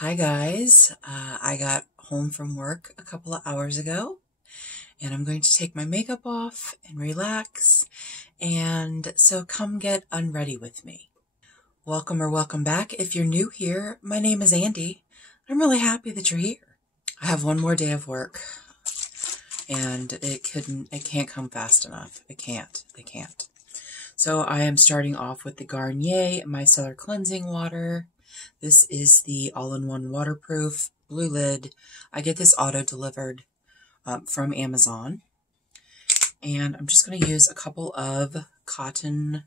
Hi guys, I got home from work a couple of hours ago and I'm going to take my makeup off and relax, and so come get unready with me. Welcome or welcome back. If you're new here, my name is Andi. I'm really happy that you're here. I have one more day of work and it can't come fast enough. It can't. So I am starting off with the Garnier Micellar Cleansing Water. This is the all-in-one waterproof blue lid. I get this auto-delivered from Amazon. And I'm just going to use a couple of cotton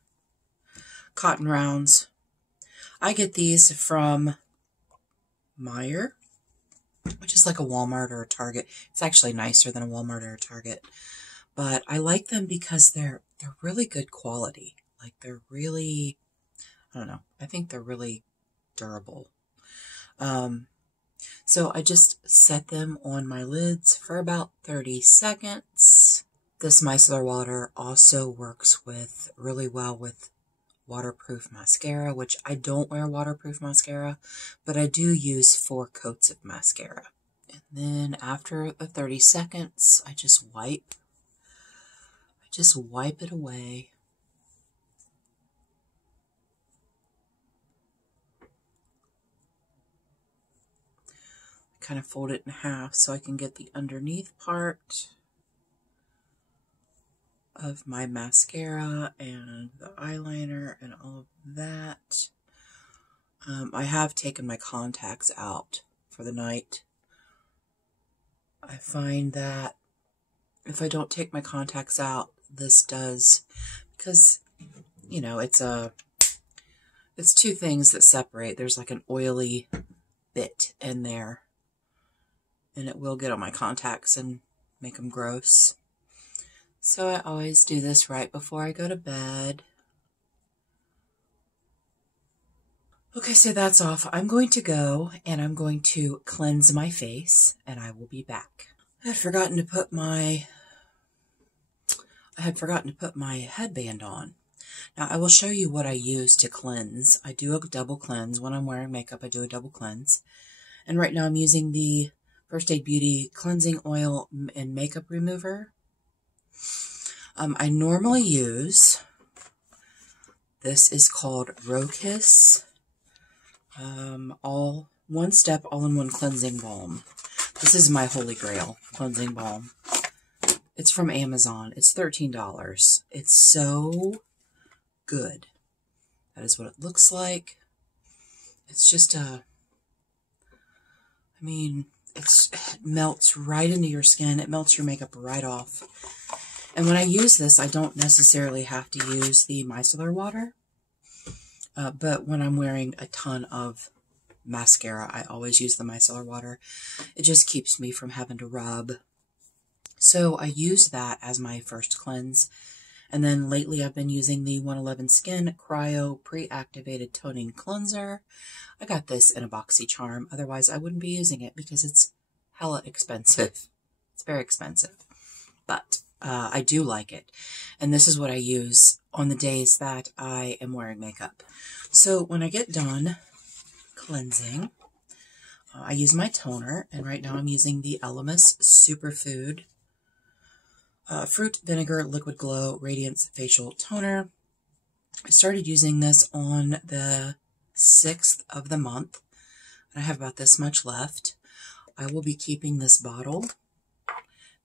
rounds. I get these from Meijer, which is like a Walmart or a Target. It's actually nicer than a Walmart or a Target. But I like them because they're really good quality. Like they're really, I don't know, I think they're really durable. So I just set them on my lids for about 30 seconds. This micellar water also works really well with waterproof mascara, which I don't wear waterproof mascara, but I do use 4 coats of mascara. And then after the 30 seconds, I just wipe it away. Kind of fold it in half so I can get the underneath part of my mascara and the eyeliner and all of that. I have taken my contacts out for the night. I find that if I don't take my contacts out, this does, because, you know, it's two things that separate. There's like an oily bit in there, and it will get on my contacts and make them gross. So I always do this right before I go to bed. Okay, so that's off. I'm going to go and I'm going to cleanse my face, and I will be back. I had forgotten to put my headband on. Now I will show you what I use to cleanse. I do a double cleanse. When I'm wearing makeup, I do a double cleanse. And right now I'm using the First Aid Beauty Cleansing Oil and Makeup Remover. I normally use, this is called Rokiss, one-step all-in-one cleansing balm. This is my holy grail cleansing balm. It's from Amazon. It's $13. It's so good. That is what it looks like. It's just it melts right into your skin. It melts your makeup right off. And when I use this, I don't necessarily have to use the micellar water. But when I'm wearing a ton of mascara, I always use the micellar water. It just keeps me from having to rub. So I use that as my first cleanse. And then lately I've been using the 111 Skin Cryo Pre-Activated Toning Cleanser. I got this in a BoxyCharm. Otherwise I wouldn't be using it because it's hella expensive. It's very expensive. But I do like it. And this is what I use on the days that I am wearing makeup. So when I get done cleansing, I use my toner. And right now I'm using the ELEMIS Superfood Fruit Vinegar Liquid Glow Radiance Facial Toner. I started using this on the 6th of the month. And I have about this much left. I will be keeping this bottle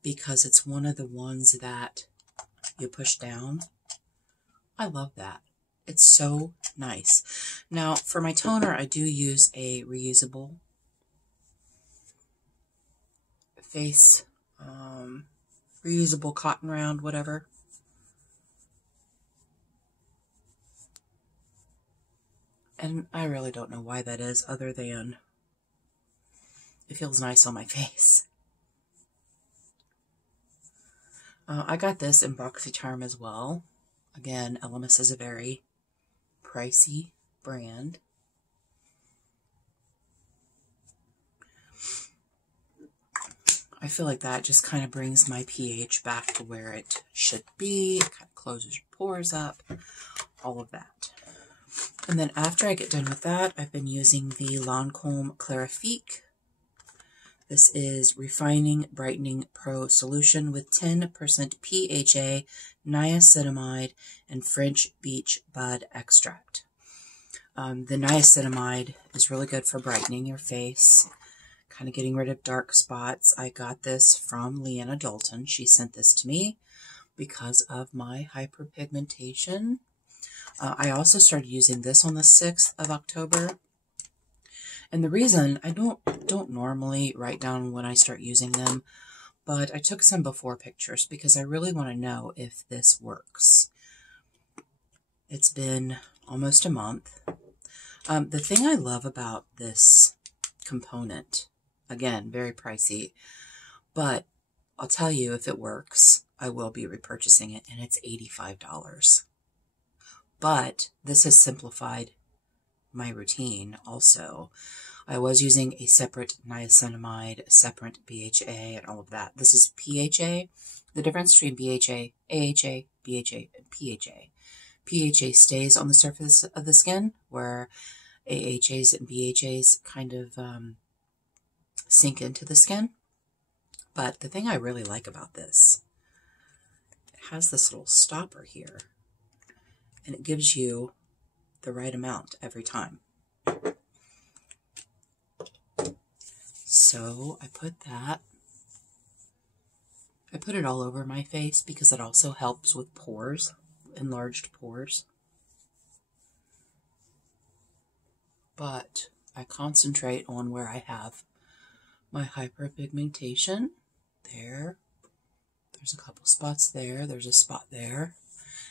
because it's one of the ones that you push down. I love that. It's so nice. Now, for my toner, I do use a reusable face, reusable cotton round, whatever. And I really don't know why that is, other than it feels nice on my face. I got this in BoxyCharm as well. Again, ELEMIS is a very pricey brand. I feel like that just kind of brings my pH back to where it should be. It kind of closes your pores up. All of that. And then after I get done with that, I've been using the LANCôME Clarifique. This is Refining Brightening Pro Solution with 10% PHA, niacinamide, and French Beach Bud Extract. The niacinamide is really good for brightening your face, kind of getting rid of dark spots. I got this from Leanna Dalton. She sent this to me because of my hyperpigmentation. I also started using this on the 6th of October. And the reason, I don't normally write down when I start using them, but I took some before pictures because I really want to know if this works. It's been almost a month. The thing I love about this component, again, very pricey, but I'll tell you, if it works, I will be repurchasing it, and it's $85. But this has simplified my routine also. I was using a separate niacinamide, a separate BHA, and all of that. This is PHA. The difference between BHA, AHA, BHA, and PHA. PHA stays on the surface of the skin, where AHAs and BHAs kind of sink into the skin. But the thing I really like about this, it has this little stopper here, and it gives you the right amount every time. So I put that. I put it all over my face because it also helps with pores, enlarged pores. But I concentrate on where I have my hyperpigmentation. There's a couple spots there. There's a spot there.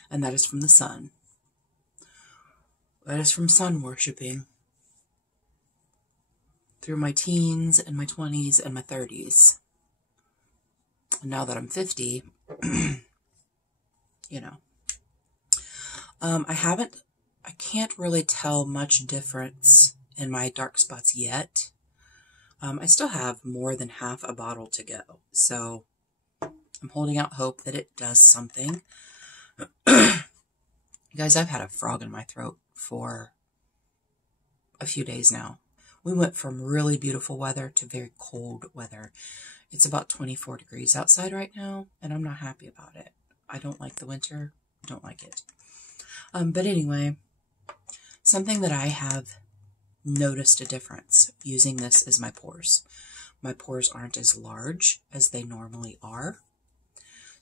And that is from the sun. That is from sun worshipping through my teens and my 20s and my 30s. And now that I'm 50, you know. I can't really tell much difference in my dark spots yet. I still have more than half a bottle to go. So I'm holding out hope that it does something. Guys, I've had a frog in my throat for a few days now. We went from really beautiful weather to very cold weather. It's about 24 degrees outside right now, and I'm not happy about it. I don't like the winter. I don't like it. But anyway, something that I have noticed a difference using this is my pores. My pores aren't as large as they normally are.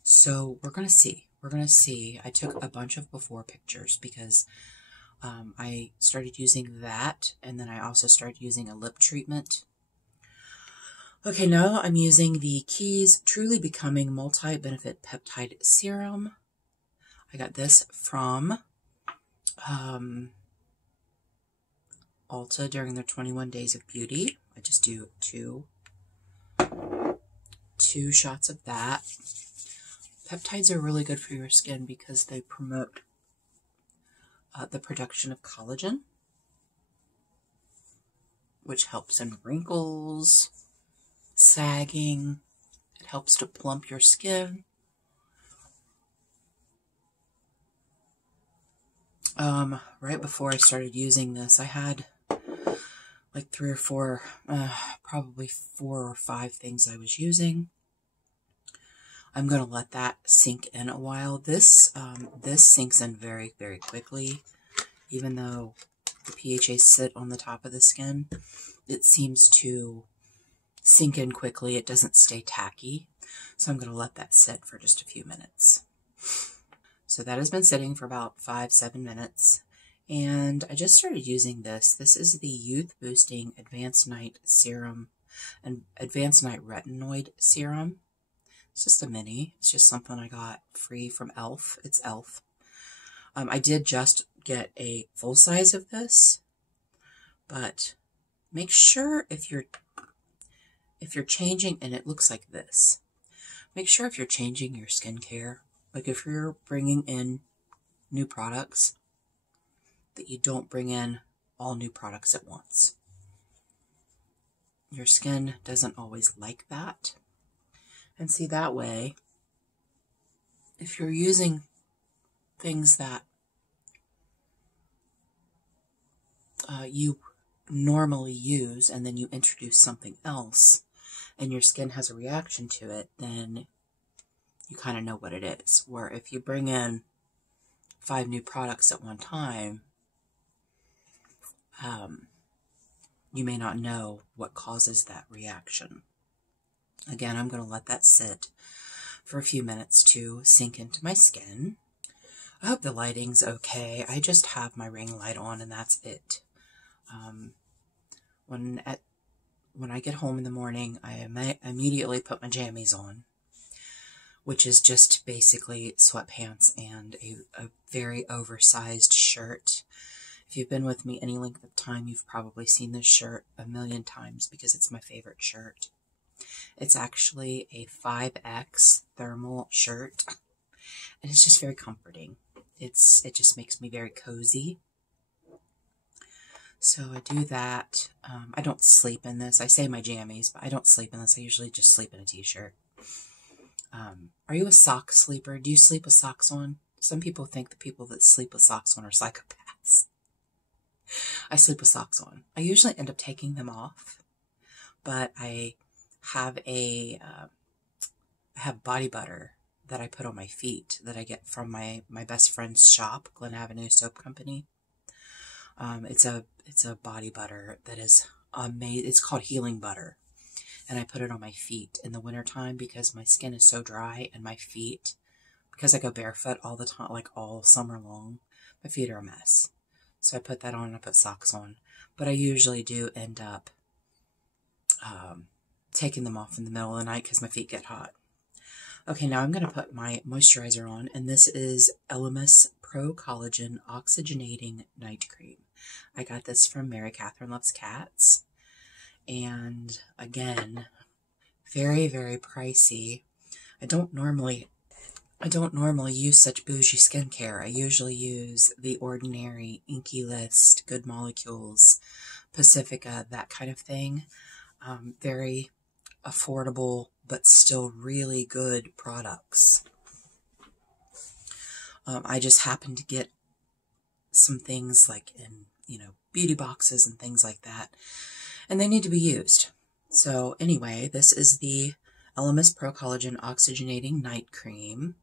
So we're going to see. We're going to see. I took a bunch of before pictures because I started using that, and then I also started using a lip treatment. Okay, now I'm using the Keys Truly Becoming Multi-Benefit Peptide Serum. I got this from Ulta during their 21 Days of Beauty. I just do two shots of that. Peptides are really good for your skin because they promote the production of collagen, which helps in wrinkles, sagging. It helps to plump your skin. Right before I started using this, I had like 3 or 4, probably 4 or 5 things I was using. I'm going to let that sink in a while. This sinks in very, very quickly. Even though the PHAs sit on the top of the skin, it seems to sink in quickly. It doesn't stay tacky. So I'm going to let that sit for just a few minutes. So that has been sitting for about 5-7 minutes. And I just started using this. This is the Youth Boosting Advanced Night Serum and Advanced Night Retinoid Serum. It's just a mini. It's just something I got free from E.L.F. It's E.L.F. I did just get a full size of this, but make sure if you're changing, and it looks like this, make sure if you're changing your skincare, like if you're bringing in new products, that you don't bring in all new products at once. Your skin doesn't always like that. And see, that way, if you're using things that you normally use, and then you introduce something else, and your skin has a reaction to it, then you kind of know what it is. Where if you bring in 5 new products at one time, you may not know what causes that reaction. Again, I'm going to let that sit for a few minutes to sink into my skin. I hope the lighting's okay. I just have my ring light on and that's it. When I get home in the morning, I immediately put my jammies on, which is just basically sweatpants and a very oversized shirt. If you've been with me any length of time, you've probably seen this shirt a million times because it's my favorite shirt. It's actually a 5X thermal shirt, and it's just very comforting. It just makes me very cozy. So I do that. I don't sleep in this. I say my jammies, but I don't sleep in this. I usually just sleep in a t-shirt. Are you a sock sleeper? Do you sleep with socks on? Some people think the people that sleep with socks on are psychopaths. I sleep with socks on. I usually end up taking them off, but I have I have body butter that I put on my feet that I get from my best friend's shop, Glen Avenue Soap Company. It's a body butter that is amazing. It's called healing butter, and I put it on my feet in the wintertime because my skin is so dry, and my feet, because I go barefoot all the time, like all summer long, my feet are a mess. So I put that on and I put socks on, but I usually do end up taking them off in the middle of the night because my feet get hot. Okay, now I'm going to put my moisturizer on, and this is ELEMIS Pro Collagen Oxygenating Night Cream. I got this from Mary Catherine Loves Cats, and again, very, very pricey. I don't normally use such bougie skincare. I usually use The Ordinary, INKEY List, Good Molecules, Pacifica, that kind of thing. Very affordable, but still really good products. I just happen to get some things like in, beauty boxes and things like that, and they need to be used. So anyway, this is the ELEMIS Pro Collagen Oxygenating Night Cream.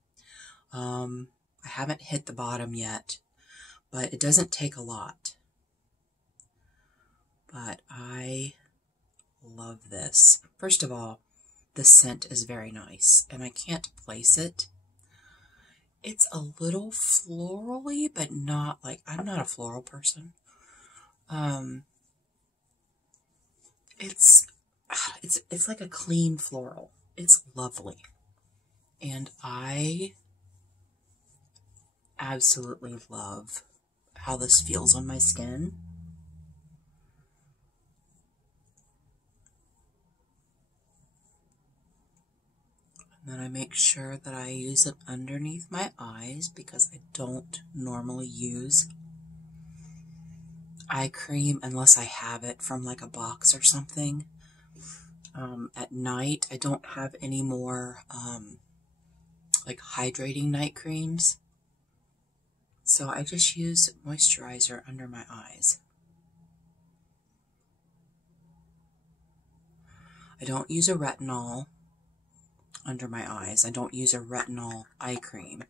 I haven't hit the bottom yet, but it doesn't take a lot. But I love this. First of all, the scent is very nice, and I can't place it. It's a little florally, but not like, I'm not a floral person. It's like a clean floral. It's lovely. And I absolutely love how this feels on my skin. And then I make sure that I use it underneath my eyes because I don't normally use eye cream unless I have it from like a box or something. At night, I don't have any more like hydrating night creams. So I just use moisturizer under my eyes. I don't use a retinol under my eyes. I don't use a retinol eye cream.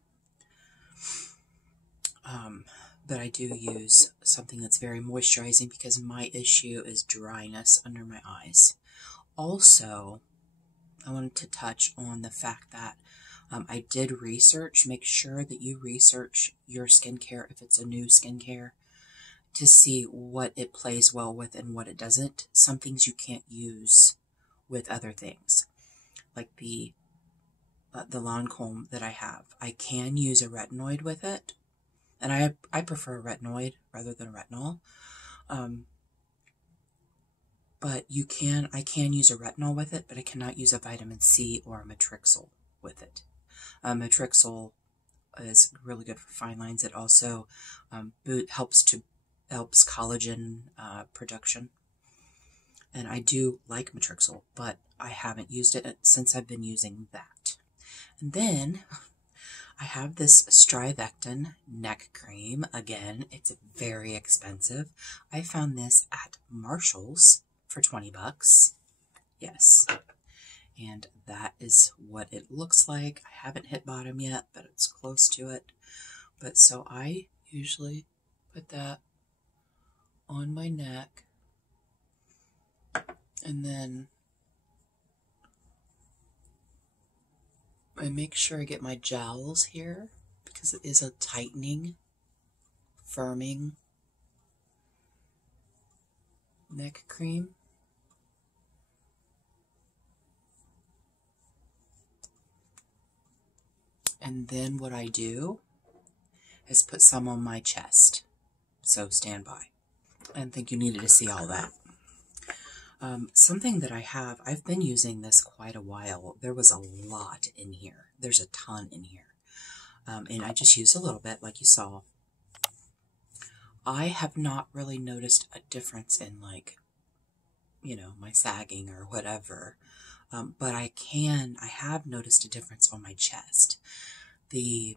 But I do use something that's very moisturizing because my issue is dryness under my eyes. Also, I wanted to touch on the fact that I did research. Make sure that you research your skincare if it's a new skincare to see what it plays well with and what it doesn't. Some things you can't use with other things. Like the LANCôME that I have. I can use a retinoid with it. And I prefer a retinoid rather than a retinol. But I can use a retinol with it, but I cannot use a vitamin C or a matrixyl with it. Matrixyl is really good for fine lines. It also helps collagen production. And I do like matrixyl, but I haven't used it since I've been using that. And then I have this STRIVECTIN neck cream. Again, it's very expensive. I found this at Marshall's for 20 bucks. Yes. And that is what it looks like. I haven't hit bottom yet, but it's close to it. But so I usually put that on my neck, and then I make sure I get my jowls here because it is a tightening, firming neck cream. And then what I do is put some on my chest. So stand by. I didn't think you needed to see all that. Something that I've been using this quite a while. There was a lot in here. There's a ton in here. And I just used a little bit, like you saw. I have not really noticed a difference in, like, you know, my sagging or whatever. But I have noticed a difference on my chest. The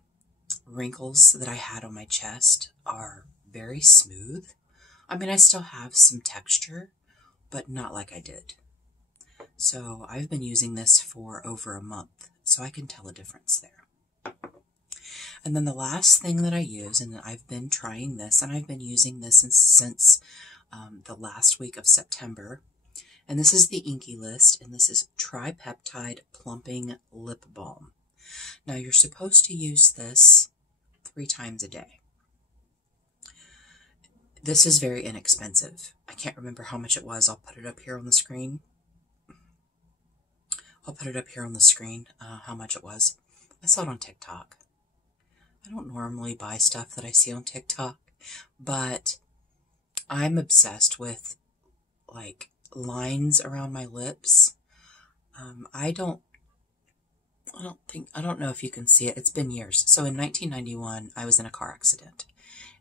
wrinkles that I had on my chest are very smooth. I mean, I still have some texture, but not like I did. So I've been using this for over a month, so I can tell a difference there. And then the last thing that I use, and I've been trying this, and I've been using this since the last week of September, and this is the INKEY list, and this is Tripeptide Plumping Lip Balm. Now, you're supposed to use this 3 times a day. This is very inexpensive. I can't remember how much it was. I'll put it up here on the screen. How much it was. I saw it on TikTok. I don't normally buy stuff that I see on TikTok, but I'm obsessed with, like, lines around my lips. I don't know if you can see it. It's been years. So in 1991, I was in a car accident,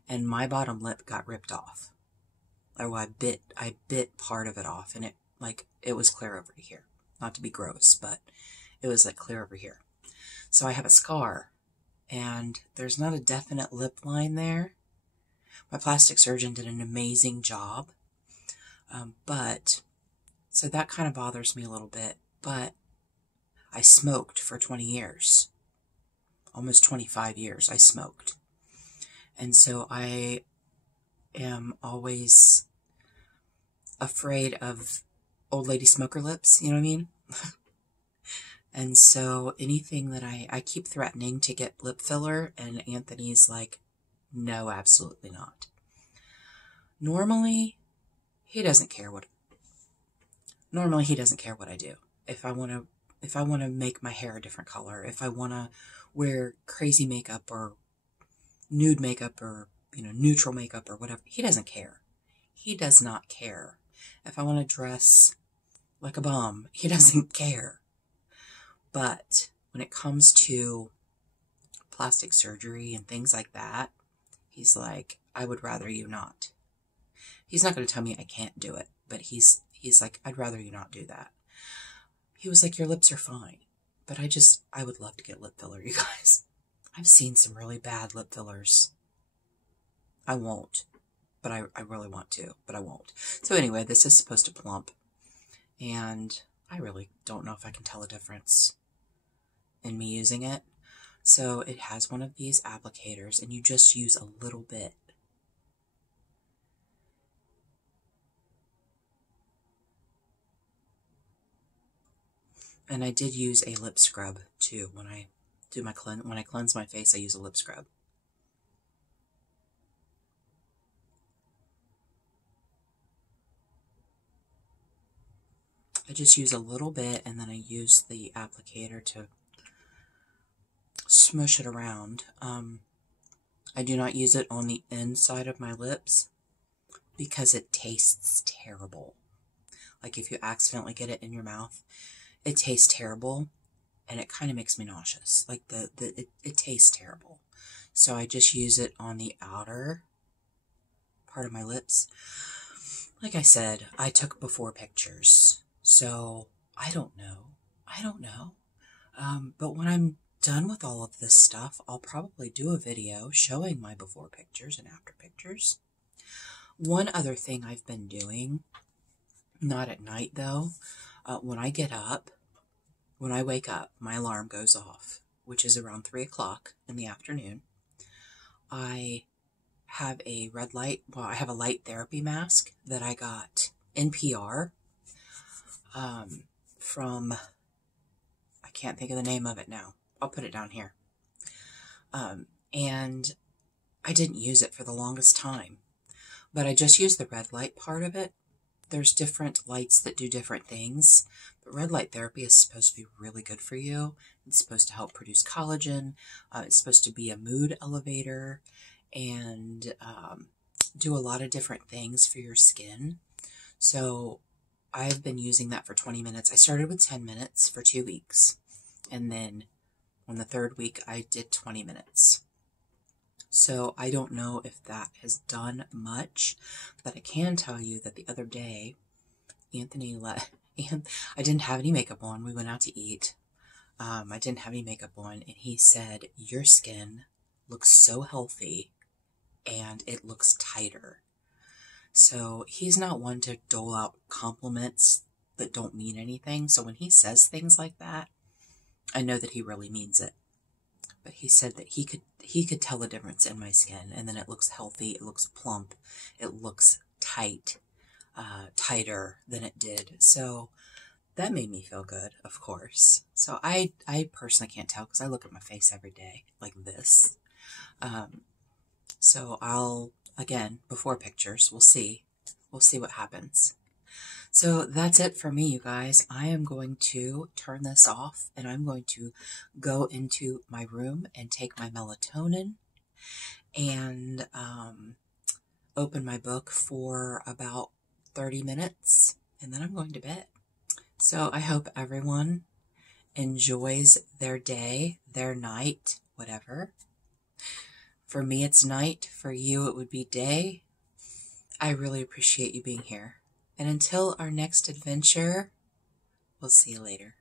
and my bottom lip got ripped off. Oh, I bit part of it off, and it was clear over here. Not to be gross, but it was like clear over here. So I have a scar, and there's not a definite lip line there. My plastic surgeon did an amazing job, so that kind of bothers me a little bit, but I smoked for 20 years. Almost 25 years I smoked. And so I am always afraid of old lady smoker lips, you know what I mean? And so anything that I keep threatening to get lip filler, and Anthony's like, no, absolutely not. Normally, he doesn't care what I do. If I want to make my hair a different color, if I want to wear crazy makeup or nude makeup or, you know, neutral makeup or whatever, he doesn't care. He does not care. If I want to dress like a bum, he doesn't care. But when it comes to plastic surgery and things like that, he's like, I would rather you not. He's not going to tell me I can't do it, but he's like, I'd rather you not do that. He was like, your lips are fine. But I would love to get lip filler, you guys. I've seen some really bad lip fillers. I won't, but I really want to, but I won't. So anyway, this is supposed to plump, and I really don't know if I can tell a difference in me using it. So it has one of these applicators, and you just use a little bit. And I did use a lip scrub too. When I cleanse my face, I use a lip scrub. I just use a little bit, and then I use the applicator to smush it around. I do not use it on the inside of my lips because it tastes terrible. Like if you accidentally get it in your mouth, it tastes terrible, and it kind of makes me nauseous. Like it tastes terrible. So I just use it on the outer part of my lips. Like I said, I took before pictures, so I don't know. But when I'm done with all of this stuff, I'll probably do a video showing my before pictures and after pictures. One other thing I've been doing, not at night though, when I get up, when I wake up, my alarm goes off, which is around 3 o'clock in the afternoon. I have a red light, well, I have a light therapy mask that I got in PR from, I can't think of the name of it now. I'll put it down here. And I didn't use it for the longest time, but I just used the red light part of it. There's different lights that do different things, but red light therapy is supposed to be really good for you. It's supposed to help produce collagen. It's supposed to be a mood elevator and do a lot of different things for your skin. So I've been using that for 20 minutes. I started with 10 minutes for 2 weeks. And then on the 3rd week, I did 20 minutes. So I don't know if that has done much, but I can tell you that the other day, Anthony I didn't have any makeup on. We went out to eat. I didn't have any makeup on, and he said, your skin looks so healthy and it looks tighter. So he's not one to dole out compliments that don't mean anything. So when he says things like that, I know that he really means it. But he said that he could tell the difference in my skin, and then it looks healthy, it looks plump, it looks tight, tighter than it did. So that made me feel good, of course. So I personally can't tell because I look at my face every day like this. So I'll, again, before pictures, we'll see what happens. So that's it for me, you guys. I am going to turn this off and I'm going to go into my room and take my melatonin and open my book for about 30 minutes and then I'm going to bed. So I hope everyone enjoys their day, their night, whatever. For me, it's night. For you, it would be day. I really appreciate you being here. And until our next adventure, we'll see you later.